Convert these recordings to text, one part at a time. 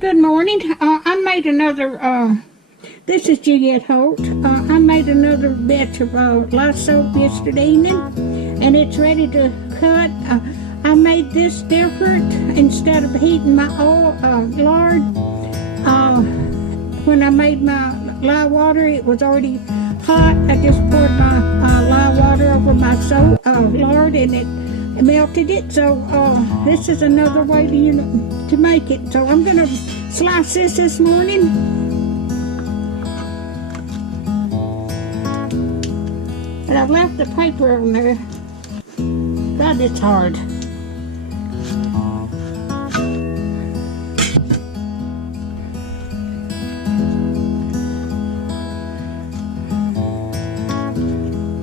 Good morning. I made another, this is Juliet Holt. I made another batch of Lye Soap yesterday evening, and it's ready to cut. I made this different. Instead of heating my lard, when I made my lye water, it was already hot. I just poured my lye water over my lard, and it melted it. So this is another way to make it. So I'm gonna slice this morning. And I've left the paper on there. God, it's hard.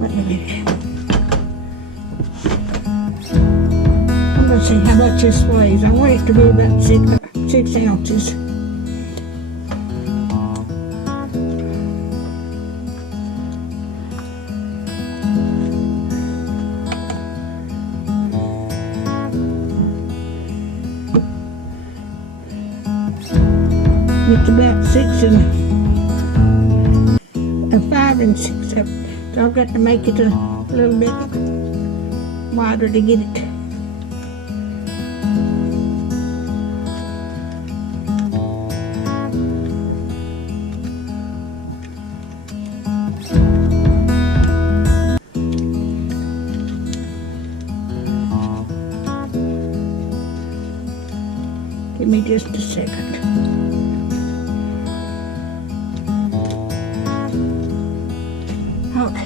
Wait a minute. I'm going to see how much this weighs. I want it to be about 6 ounces. It's about 5 and 6 up. So I've got to make it a little bit wider to get it. Give me just a second. Okay.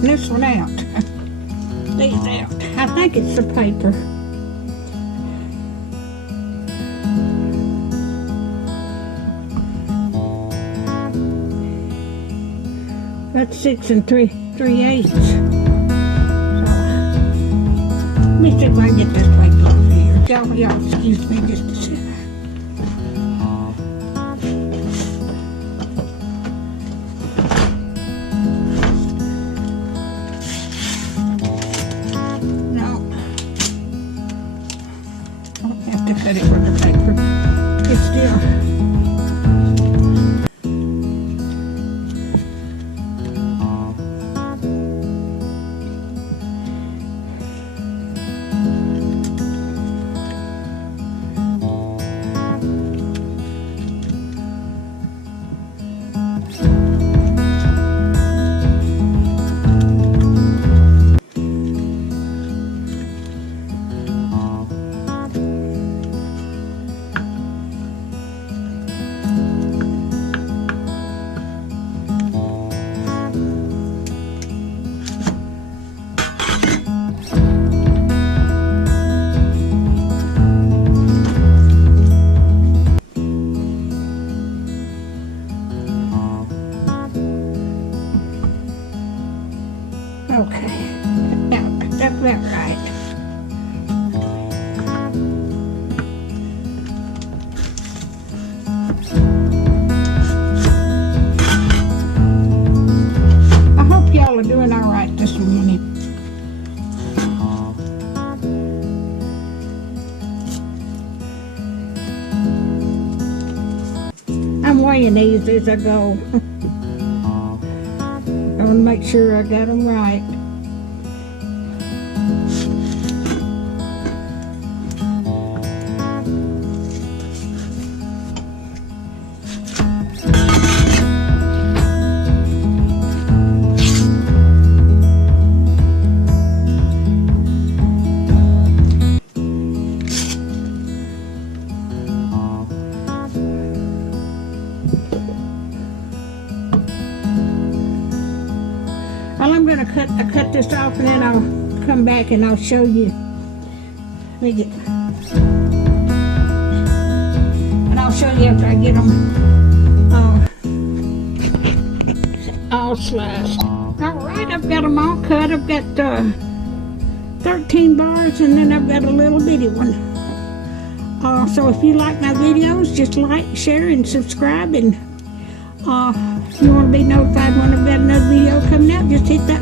This one out. These out. I think it's the paper. That's 6 3/8. So, let me see if I can get this paper over here. Y'all excuse me just a second. Cut it with the paper. It's still. Okay, that's about right. I hope y'all are doing all right this morning. I'm weighing these as I go. I want to make sure I got them right. Well, I'm going to cut this off, and then I'll come back and I'll show you. Let me get, and I'll show you after I get them all sliced. All right. right, I've got them all cut. I've got 13 bars, and then I've got a little bitty one. So if you like my videos, just like, share, and subscribe. And if you want to be notified when I've got another video coming out, just hit that